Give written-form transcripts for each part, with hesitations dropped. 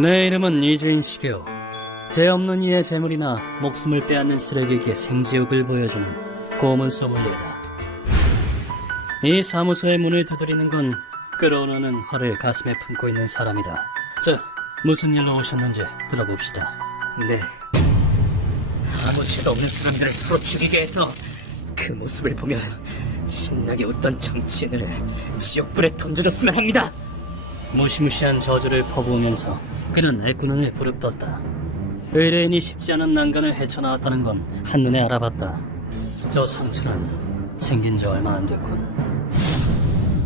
내 이름은 이주인 시게오. 죄 없는 이의 재물이나 목숨을 빼앗는 쓰레기에게 생지옥을 보여주는 고문 소믈리에다. 이 사무소의 문을 두드리는 건 끓어오르는 화를 가슴에 품고 있는 사람이다. 자, 무슨 일로 오셨는지 들어봅시다. 네. 아무 죄도 없는 사람들을 서로 죽이게 해서 그 모습을 보면 신나게 웃던 정치인을 지옥불에 던져줬으면 합니다. 무시무시한 저주를 퍼부으면서 그는 애꾸눈을 부릅떴다. 의뢰인이 쉽지 않은 난간을 헤쳐나왔다는 건 한눈에 알아봤다. 저 상처는 생긴 지 얼마 안 됐군.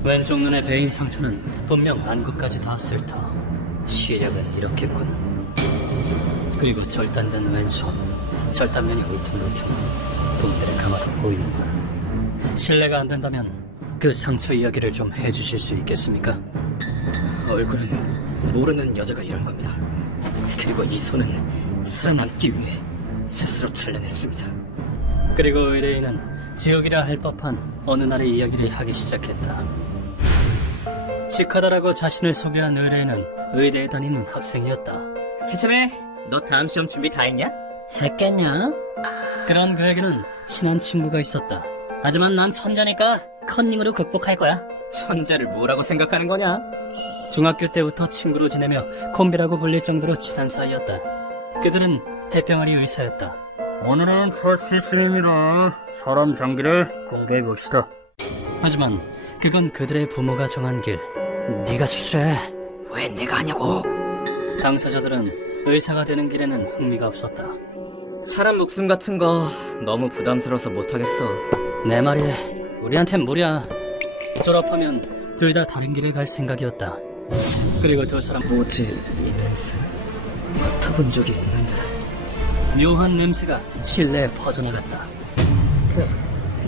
왼쪽 눈의 베인 상처는 분명 안구까지 닿았을 터. 시력은 이렇겠군. 그리고 절단된 왼손, 절단면이 울퉁불퉁 붕대를 감아도 보이는군. 실례가 안 된다면 그 상처 이야기를 좀 해주실 수 있겠습니까? 얼굴은 모르는 여자가 이런 겁니다. 그리고 이 손은 살아남기 위해 스스로 잘라냈습니다. 그리고 의뢰인은 지옥이라 할 법한 어느 날의 이야기를 하기 시작했다. 치카다라고 자신을 소개한 의뢰인은 의대에 다니는 학생이었다. 지참해, 너 다음 시험 준비 다 했냐? 했겠냐? 그런 그에게는 친한 친구가 있었다. 하지만 난 천재니까 컨닝으로 극복할 거야. 천재를 뭐라고 생각하는 거냐? 중학교 때부터 친구로 지내며 콤비라고 불릴 정도로 친한 사이였다. 그들은 해병아리 의사였다. 오늘은 첫 실습입니다. 사람 장기를 공개해봅시다. 하지만 그건 그들의 부모가 정한 길. 네가 수술해. 왜 내가 하냐고? 당사자들은 의사가 되는 길에는 흥미가 없었다. 사람 목숨 같은 거 너무 부담스러워서 못하겠어. 내 말이 우리한텐 무리야. 졸업하면 둘 다 다른 길을 갈 생각이었다. 그리고 두 사람 뭐지? 이 냄새 맡아본 적이 있는데. 묘한 냄새가 실내에 퍼져나갔다.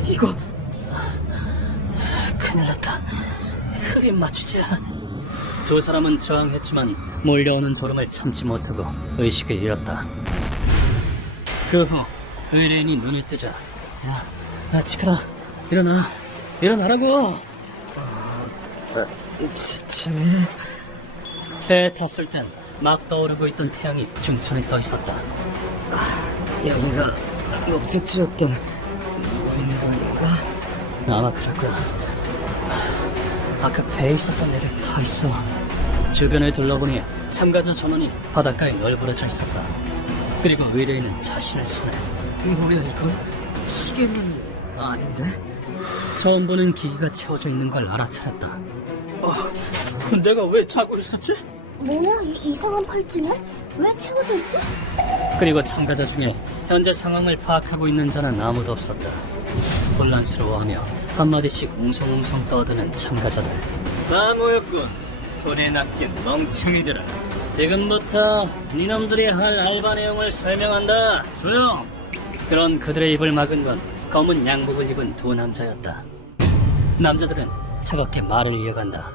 이거 큰일 났다. 흡입 맞추자. 두 사람은 저항했지만 몰려오는 졸음을 참지 못하고 의식을 잃었다. 그 후 의뢰인이 눈을 뜨자 치카다 일어나라고. 지침해. 배에 탔을 땐 막 떠오르고 있던 태양이 중천에 떠 있었다. 여기가 목적지였던 무인도인가? 아마 그럴 거야. 아까 배에 있었던 애들 다 있어. 주변을 둘러보니 참가자 전원이 바닷가에 널브러져 있었다. 그리고 의뢰인은 자신의 손에 뭐야 이거? 시계는 아닌데? 처음 보는 기기가 채워져 있는 걸 알아차렸다. 내가 왜 자고 있었지? 뭐야 이 이상한 팔찌는? 왜 채워져 있지? 그리고 참가자 중에 현재 상황을 파악하고 있는 자는 아무도 없었다. 혼란스러워하며 한마디씩 웅성웅성 떠드는 참가자들. 다 모였군. 돈에 낚인 멍청이들아. 지금부터 니놈들이 할 알바 내용을 설명한다. 조용! 그런 그들의 입을 막은 건 검은 양복을 입은 두 남자였다. 남자들은 차갑게 말을 이어간다.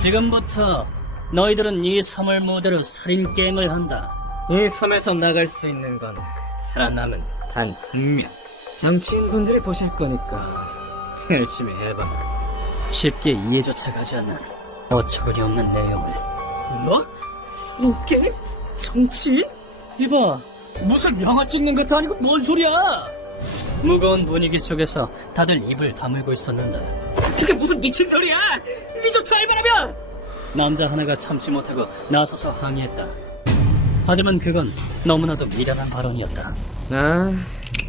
지금부터 너희들은 이 섬을 무대로 살인 게임을 한다. 이 섬에서 나갈 수 있는 건 살아남은 단 한 명. 정치인분들이 보실 거니까 열심히 해봐. 쉽게 이해조차 가지 않는 어처구니 없는 내용을. 뭐? 성게? 정치인? 이봐, 무슨 영화 찍는 것도 아니고 뭔 소리야? 무거운 분위기 속에서 다들 입을 다물고 있었는데 그게 무슨 미친 소리야? 리조트 알바라며! 남자 하나가 참지 못하고 나서서 항의했다. 하지만 그건 너무나도 미련한 발언이었다. 아,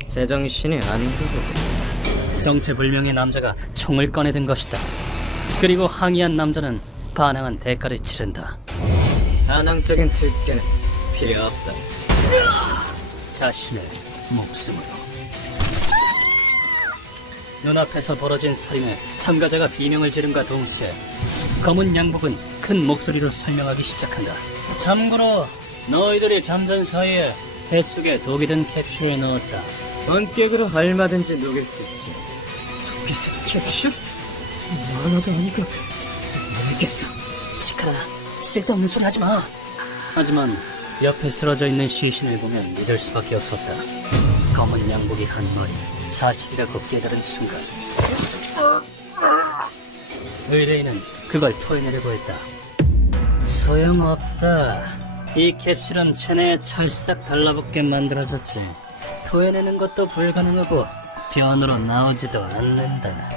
제정신이 아닌가 보네. 정체불명의 남자가 총을 꺼내든 것이다. 그리고 항의한 남자는 반항한 대가를 치른다. 반항적인 들깨는 필요 없다. 자신의 목숨으로. 눈앞에서 벌어진 살인에 참가자가 비명을 지른과 동시에 검은 양복은 큰 목소리로 설명하기 시작한다. 참고로 너희들이 잠든 사이에 뱃속에 독이 든 캡슐을 넣었다. 원격으로 얼마든지 녹일 수 있지. 독이 든 캡슐? 만화도 아니고 모르겠어. 치카다, 쓸데없는 소리 하지 마. 하지만 옆에 쓰러져 있는 시신을 보면 믿을 수밖에 없었다. 검은 양복이 한 머리, 사실이라고 깨달은 순간 의뢰인은 그걸 토해내려고 했다. 소용없다. 이 캡슐은 체내에 찰싹 달라붙게 만들어졌지. 토해내는 것도 불가능하고 변으로 나오지도 않는다.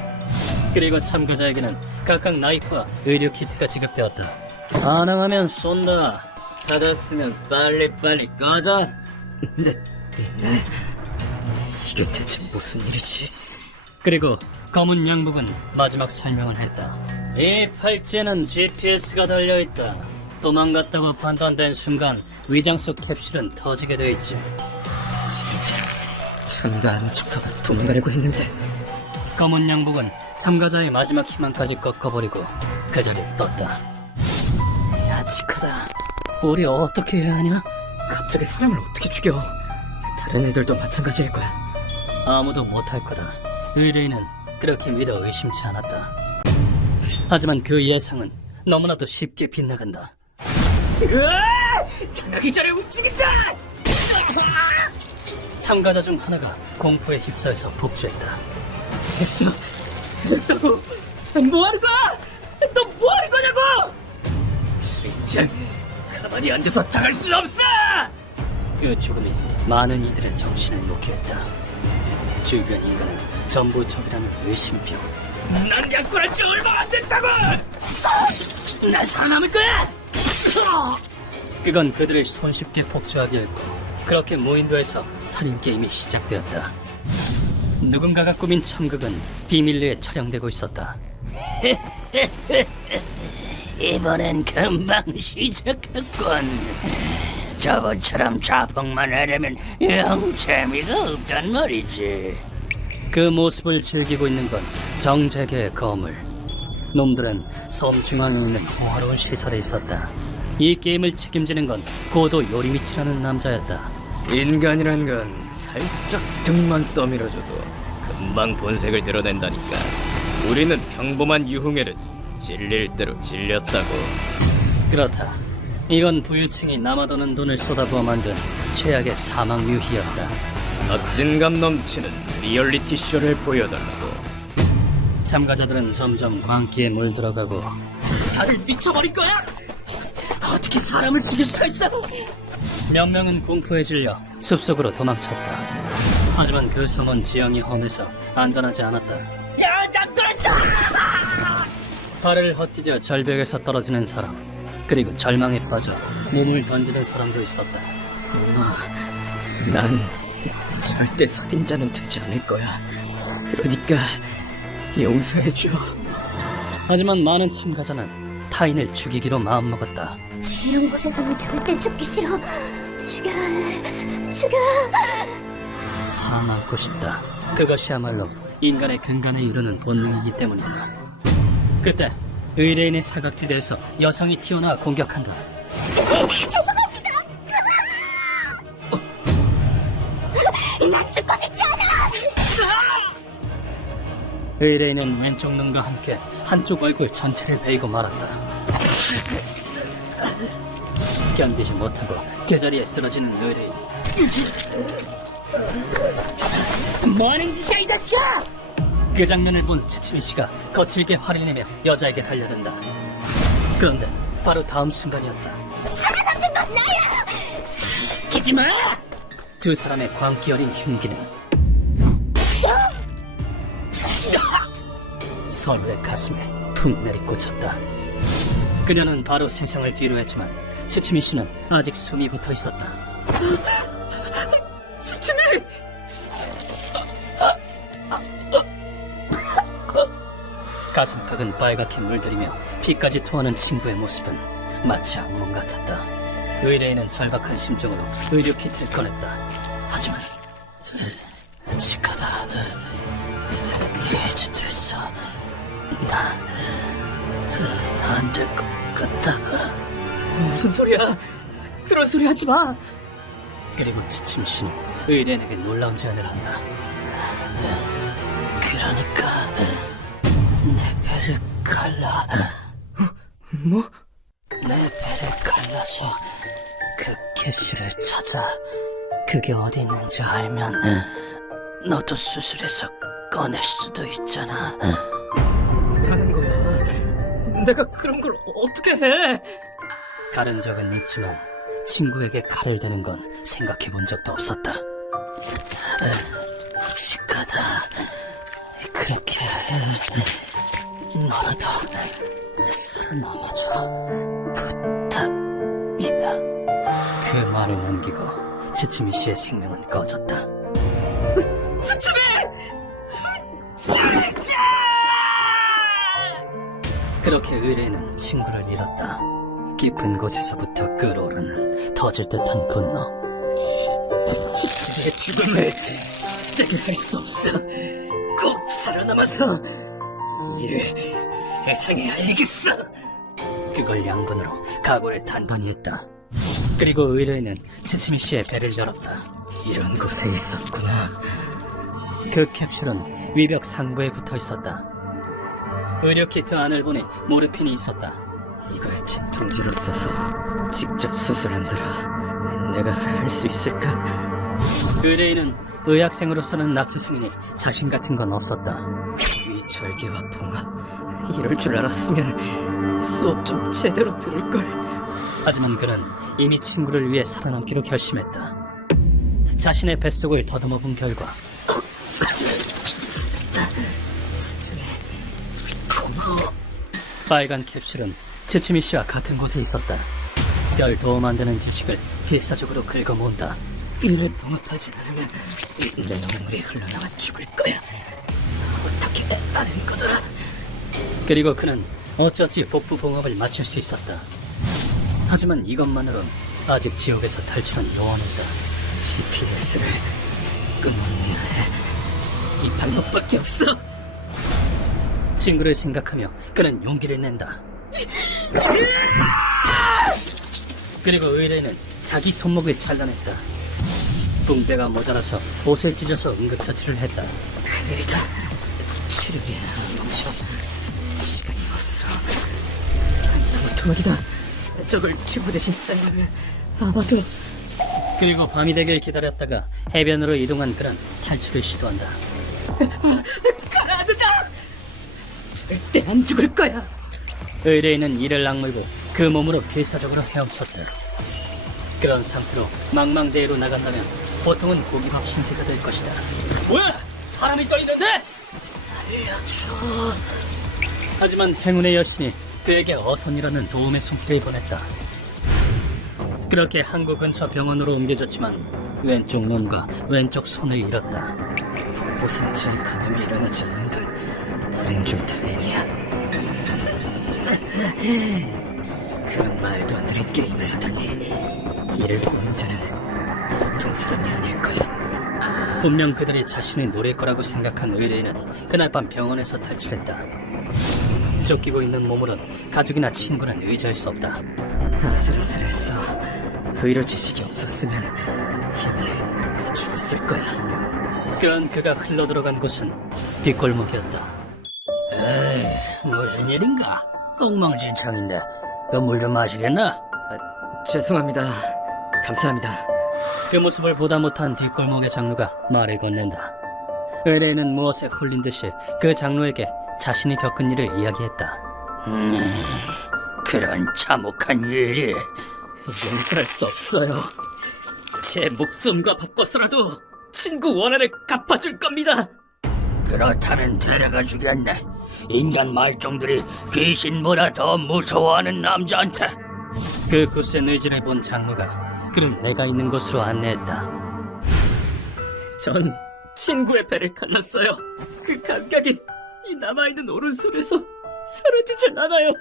그리고 참가자에게는 각각 나이프와 의료 키트가 지급되었다. 반항하면 쏜다. 닫았으면 빨리빨리 꺼져. 이게 대체 무슨 일이지? 그리고 검은 양복은 마지막 설명을 했다. 이 팔찌에는 GPS가 달려있다. 도망갔다고 판단된 순간 위장 속 캡슐은 터지게 돼 있지. 진짜 참가하는 척하고 도망가려고 했는데 검은 양복은 참가자의 마지막 희망까지 꺾어버리고 그 자리에 떴다. 야치크다. 우리 어떻게 해야 하냐? 갑자기 사람을 어떻게 죽여? 다른 애들도 마찬가지일 거야. 아무도 못할 거다. 의뢰인은 그렇게 믿어 의심치 않았다. 하지만 그 예상은 너무나도 쉽게 빗나간다. 당하기 전에 움직인다! 참가자 중 하나가 공포에 휩싸여서 복주했다. 됐어. 됐다고. 뭐하는 거야? 너 뭐하는 거냐고! 진짜 가만히 앉아서 당할 수 없어! 그 죽음이 많은 이들의 정신을 놓게 했다. 주변 인간은 전부 적이라는 의심병. 난 약혼한 지 얼마 안 됐다고! 나 살아남을 거야! 그건 그들을 손쉽게 복주하기였고, 그렇게 무인도에서 살인게임이 시작되었다. 누군가가 꾸민 참극은 비밀리에 촬영되고 있었다. 이번엔 금방 시작했군. 저번처럼 자폭만 하려면 영 재미가 없단 말이지. 그 모습을 즐기고 있는 건 정재계의 거물. 놈들은 섬 중앙에 있는 공화로운 시설에 있었다. 이 게임을 책임지는 건 고도 요리미치라는 남자였다. 인간이란 건 살짝 등만 떠밀어줘도 금방 본색을 드러낸다니까. 우리는 평범한 유흥애를 질릴 대로 질렸다고. 그렇다. 이건 부유층이 남아도는 돈을 쏟아부어 만든 최악의 사망 유희였다. 박진감 넘치는 리얼리티 쇼를 보여달라고. 참가자들은 점점 광기에 물들어가고 다들 미쳐버릴 거야? 어떻게 사람을 죽일 수가 있어? 몇 명은 공포에 질려 숲속으로 도망쳤다. 하지만 그 섬은 지형이 험해서 안전하지 않았다. 야, 난 떨어진다! 발을 헛디뎌 절벽에서 떨어지는 사람, 그리고 절망에 빠져 몸을 던지는 사람도 있었다. 난 절대 살인자는 되지 않을 거야. 그러니까 용서해줘. 하지만 많은 참가자는 타인을 죽이기로 마음먹었다. 이런 곳에서는 절대 죽기 싫어. 죽여야 해. 죽여야 해. 살아남고 싶다. 그것이야말로 인간의 근간에 이르는 본능이기 때문이다. 그때 의뢰인의 사각지대에서 여성이 튀어나와 공격한다. 죄송합니다. 나 죽고 싶지 않아. 의뢰인은 왼쪽 눈과 함께 한쪽 얼굴 전체를 베이고 말았다. 견디지 못하고 그 자리에 쓰러지는 의뢰인. 뭐하는 짓이야 이 자식아! 그 장면을 본 치치미 씨가 거칠게 화를 내며 여자에게 달려든다. 그런데 바로 다음 순간이었다. 살아남는 건 나야. 시키지 마! 두 사람의 광기 어린 흉기는 서로의 가슴에 푹 내리꽂혔다. 그녀는 바로 세상을 뒤로 했지만 치치미 씨는 아직 숨이 붙어 있었다. 치치미! 가슴팍은 빨갛게 물들이며 피까지 토하는 친구의 모습은 마치 악몽 같았다. 의뢰인은 절박한 심정으로 의료 키트를 꺼냈다. 하지만 치카다. 이제 됐어. 나 안 될 것 같다. 무슨 소리야? 그런 소리 하지 마. 그리고 지침 씨는 의뢰인에게 놀라운 제안을 한다. 그러니까 내 배를 갈라. 뭐? 내 배를 갈라서 그 캡슐을 찾아. 그게 어디 있는지 알면 너도 수술해서 꺼낼 수도 있잖아. 뭐라는 거야? 내가 그런 걸 어떻게 해? 가른 적은 있지만 친구에게 칼을 대는 건 생각해 본 적도 없었다. 치카다. 그렇게 너라도 살아남아줘. 부탁이야. 그 말을 남기고 츠츠미 씨의 생명은 꺼졌다. 그렇게 의뢰인은 친구를 잃었다. 깊은 곳에서부터 끓어오르는 터질 듯한 분노. 츠츠미의 죽음을 갑자기 할 수 없어. 꼭 살아남아서 이를 세상에 알리겠어. 그걸 양분으로 각오를 단단히 했다. 그리고 의뢰인은 츠츠미 씨의 배를 열었다. 이런 곳에 있었구나. 그 캡슐은 위벽 상부에 붙어 있었다. 의료 키트 안을 보니 모르핀이 있었다. 이걸 진통제로 써서 직접 수술한다라 내가 할 수 있을까? 의뢰인은 의학생으로서는 낙제성이니 자신 같은 건 없었다. 이 절개와 봉합 이럴 줄 알았으면 수업 좀 제대로 들을걸. 하지만 그는 이미 친구를 위해 살아남기로 결심했다. 자신의 뱃속을 더듬어 본 결과 츠츠미 고마워. 빨간 캡슐은 츠츠미 씨와 같은 곳에 있었다. 별 도움 안 되는 지식을 필사적으로 긁어모은다. 이를 봉합하지 않으면 내 눈물이 흘러나와 죽을 거야. 어떻게 아는 거더라? 그리고 그는 어찌어찌 복부 봉합을 맞출 수 있었다. 하지만 이것만으론 아직 지옥에서 탈출한 요원이다. CPS를 끊어내야 해. 이 방법밖에 없어. 친구를 생각하며 그는 용기를 낸다. 그리고 의뢰인은 자기 손목을 잘라냈다. 붕대가 모자라서 옷을 찢어서 응급처치를 했다. 큰일이다. 치료비에 멈춰. 시간이 없어. 너무 토막이다. 저걸 튜브 대신 사용하면 아마도. 그리고 밤이 되길 기다렸다가 해변으로 이동한 그는 탈출을 시도한다. 가라앉는다. 절대 안 죽을 거야. 의뢰인은 이를 악물고 그 몸으로 필사적으로 헤엄쳤다. 그런 상태로 망망대해로 나간다면 보통은 고기밥 신세가 될 것이다. 뭐야? 사람이 떠 있는데? 알려줘. 하지만 행운의 여신이 그에게 어선이라는 도움의 손길을 보냈다. 그렇게 항구 근처 병원으로 옮겨졌지만 왼쪽 눈과 왼쪽 손을 잃었다. 북부 상처에 감염이 일어나지 않는 건 불행 중 다행이야. 그런 말도 안 되는 게임을 하다니 이를 꾸민 자는 보통 사람이 아닐 거야. 분명 그들이 자신을 노릴 거라고 생각한 의뢰인은 그날 밤 병원에서 탈출했다. 쫓기고 있는 몸으론 가족이나 친구는 의지할 수 없다. 아슬아슬했어. 의료 지식이 없었으면 이미 죽었을 거야. 그런 그가 흘러들어간 곳은 뒷골목이었다. 에이, 무슨 일인가? 엉망진창인데 그 물 좀 마시겠나? 죄송합니다. 감사합니다. 그 모습을 보다 못한 뒷골목의 장로가 말을 건넨다. 의뢰인은 무엇에 홀린 듯이 그 장로에게 자신이 겪은 일을 이야기했다. 그런 참혹한 일이 용서할 수 없어요. 제 목숨과 바꿔서라도 친구 원한을 갚아줄 겁니다. 그렇다면 데려가 주겠네. 인간 말종들이 귀신보다 더 무서워하는 남자한테. 그 굳센 의지를 본 장로가 그를 내가 있는 곳으로 안내했다. 전 친구의 배를 갈랐어요. 그 감각이 이 남아있는 오른손에서 사라지질 않아요.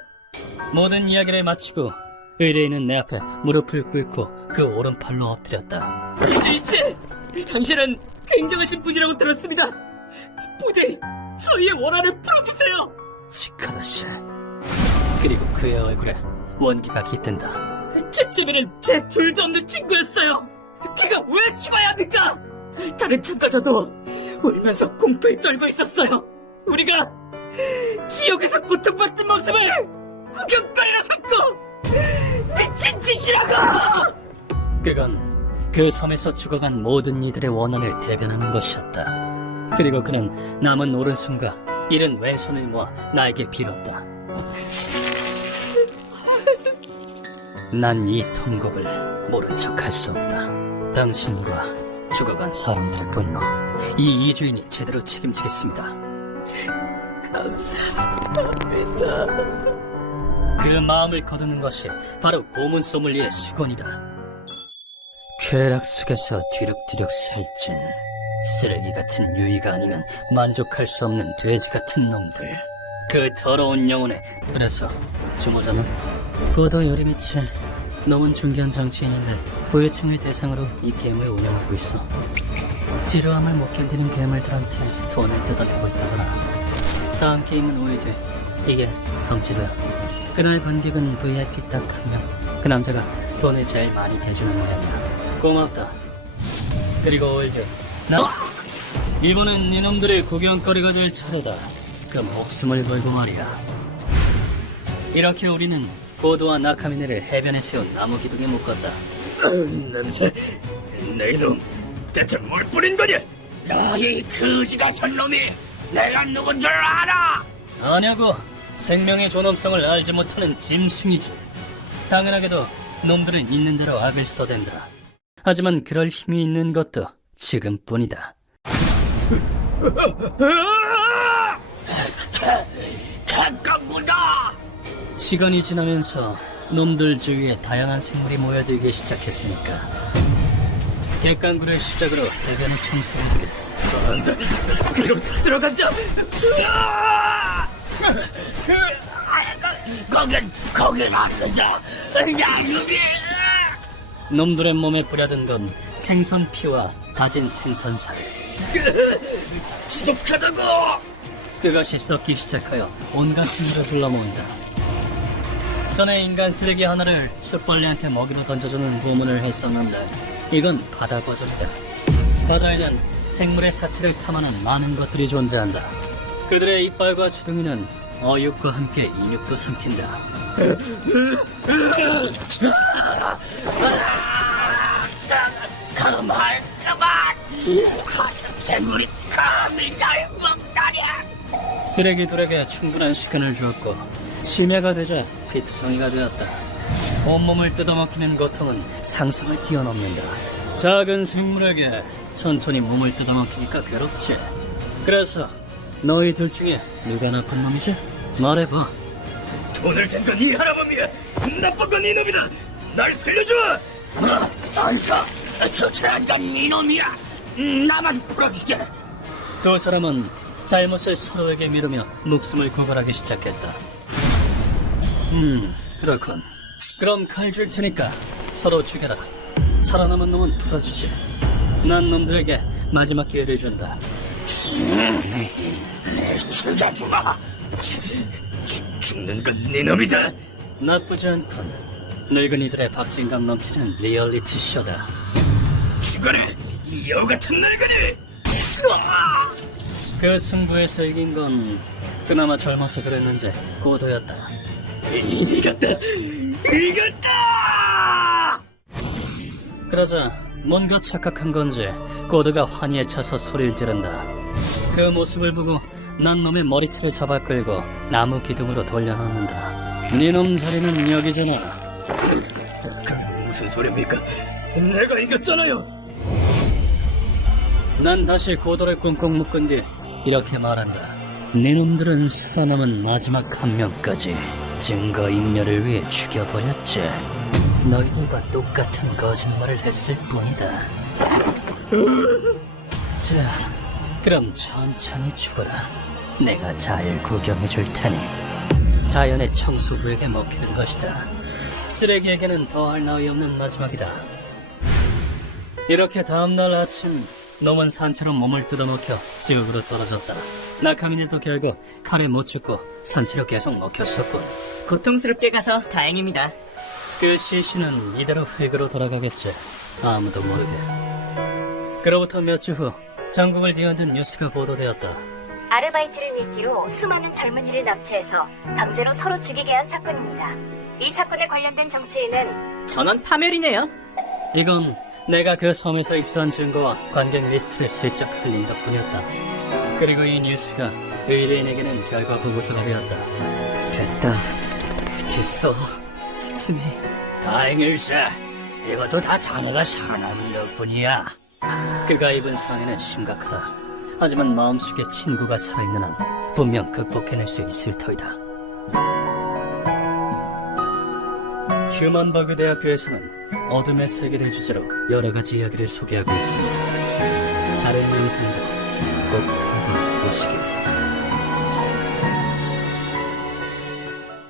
모든 이야기를 마치고 의뢰인은 내 앞에 무릎을 꿇고 그 오른팔로 엎드렸다. 이주이치! 당신은 굉장하신 분이라고 들었습니다. 부디 저희의 원한을 풀어주세요. 치카다 씨. 그리고 그의 얼굴에 원기가 깃든다. 츠츠미는 제 둘도 없는 친구였어요. 걔가 왜 죽어야 합니까? 다른 참가자도 울면서 공포에 떨고 있었어요. 우리가 지옥에서 고통받는 모습을 구경거리로 삼고 미친 짓이라고! 그건 그 섬에서 죽어간 모든 이들의 원한을 대변하는 것이었다. 그리고 그는 남은 오른손과 잃은 왼손을 모아 나에게 빌었다. 난 이 통곡을 모른 척 할 수 없다. 당신과 죽어간 사람들의 분노, 이 이주인이 제대로 책임지겠습니다. 감사합니다. 그 마음을 거두는 것이 바로 고문 소믈리의 수건이다. 쾌락 속에서 뒤룩뒤룩 살찐 쓰레기 같은 유이가 아니면 만족할 수 없는 돼지 같은 놈들. 그 더러운 영혼에. 그래서 주모자는 고도 요리미치 너무 중요한 장치인데 부유층을 대상으로 이 게임을 운영하고 있어. 지루함을 못 견디는 괴물들한테 돈을 뜯어대고 있다더라. 다음 게임은 5일 뒤. 이게 성지도야. 그날 관객은 VIP 딱 한 명. 그 남자가 돈을 제일 많이 대주는 모양이야. 고맙다. 그리고 5일 뒤. 이번엔 니놈들의 구경거리가 될 차례다. 그 목숨을 걸고 말이야. 이렇게 우리는 고도와 나카미네를 해변에 세운 나무 기둥에 묶었다. 냄새. 내 이놈 대체 뭘 뿌린 거냐? 야, 이 거지 같은 놈이 내가 누군 줄 알아? 아냐고. 생명의 존엄성을 알지 못하는 짐승이지. 당연하게도 놈들은 있는 대로 악을 써댄다. 하지만 그럴 힘이 있는 것도 지금뿐이다. 잠깐보다. 시간이 지나면서 놈들 주위에 다양한 생물이 모여들기 시작했으니까 객강구를 시작으로 해변의 청소년들이 그리고 들어간다. 거긴 안 된다. 양육이. 놈들의 몸에 뿌려든 건 생선 피와 다진 생선살. 지독하다고. 그것이 썩기 시작하여 온갖 생물을 둘러모은다. 전에 인간 쓰레기 하나를 숯벌레한테 먹이로 던져주는 고문을 했었는데 이건 바다 버전이다. 바다에는 생물의 사체를 탐하는 많은 것들이 존재한다. 그들의 이빨과 주둥이는 어육과 함께 인육도 삼킨다. 그만. 생물이 감히 잘 먹다냐. 쓰레기들에게 충분한 시간을 주었고 심야가 되자 피투성이가 되었다. 온몸을 뜯어먹히는 고통은 상상을 뛰어넘는다. 작은 생물에게 천천히 몸을 뜯어먹히니까 괴롭지. 그래서 너희 둘 중에 누가 나쁜 놈이지? 말해봐. 돈을 댄 건 이 할아범이야. 나쁜 건 이놈이다. 날 살려줘. 아니다. 저 제한간 이놈이야. 나만 풀어주게. 두 사람은 잘못을 서로에게 미루며 목숨을 구걸하기 시작했다. 그렇군. 그럼 칼 줄 테니까 서로 죽여라. 살아남은 놈은 풀어주지. 난 놈들에게 마지막 기회를 준다. 죽여주마. 죽는 건 네 놈이다. 나쁘지 않군. 늙은이들의 박진감 넘치는 리얼리티 쇼다. 죽어라, 이 여우 같은 늙은이. 그 승부에서 이긴 건 그나마 젊어서 그랬는지 고도였다. 이겼다. 그러자 뭔가 착각한 건지 고도가 환희에 차서 소리를 지른다. 그 모습을 보고 난 놈의 머리채를 잡아 끌고 나무 기둥으로 돌려놓는다. 니놈 자리는 여기잖아. 그게 무슨 소리입니까? 내가 이겼잖아요. 난 다시 고도를 꽁꽁 묶은 뒤 이렇게 말한다. 니놈들은 살아남은 마지막 한 명까지 증거인멸을 위해 죽여버렸지. 너희들과 똑같은 거짓말을 했을 뿐이다. 자, 그럼 천천히 죽어라. 내가 잘 구경해줄 테니. 자연의 청소부에게 먹히는 것이다. 쓰레기에게는 더할 나위 없는 마지막이다. 이렇게 다음날 아침 놈은 산처럼 몸을 뜯어먹혀 지옥으로 떨어졌다. 나카미네도 결국 칼에 못 죽고 산채로 계속 먹혔었군. 고통스럽게 가서 다행입니다. 그 시신은 이대로 획으로 돌아가겠지. 아무도 모르게. 그로부터 몇 주 후 전국을 뒤흔든 뉴스가 보도되었다. 아르바이트를 미끼로 수많은 젊은이를 납치해서 강제로 서로 죽이게 한 사건입니다. 이 사건에 관련된 정치인은 전원 파멸이네요. 이건 내가 그 섬에서 입수한 증거와 관객 리스트를 슬쩍 흘린 덕분이었다. 그리고 이 뉴스가 의뢰인에게는 결과 보고서가 되었다. 됐다. 됐어. 지침이 다행일세. 이것도 다 자네가 살아남은 덕분이야. 그가 입은 상해는 심각하다. 하지만 마음속에 친구가 살아있는 한 분명 극복해낼 수 있을 터이다. 휴먼버그 대학교에서는 어둠의 세계를 주제로 여러 가지 이야기를 소개하고 있습니다. 다른 영상도 꼭 한번 보시길.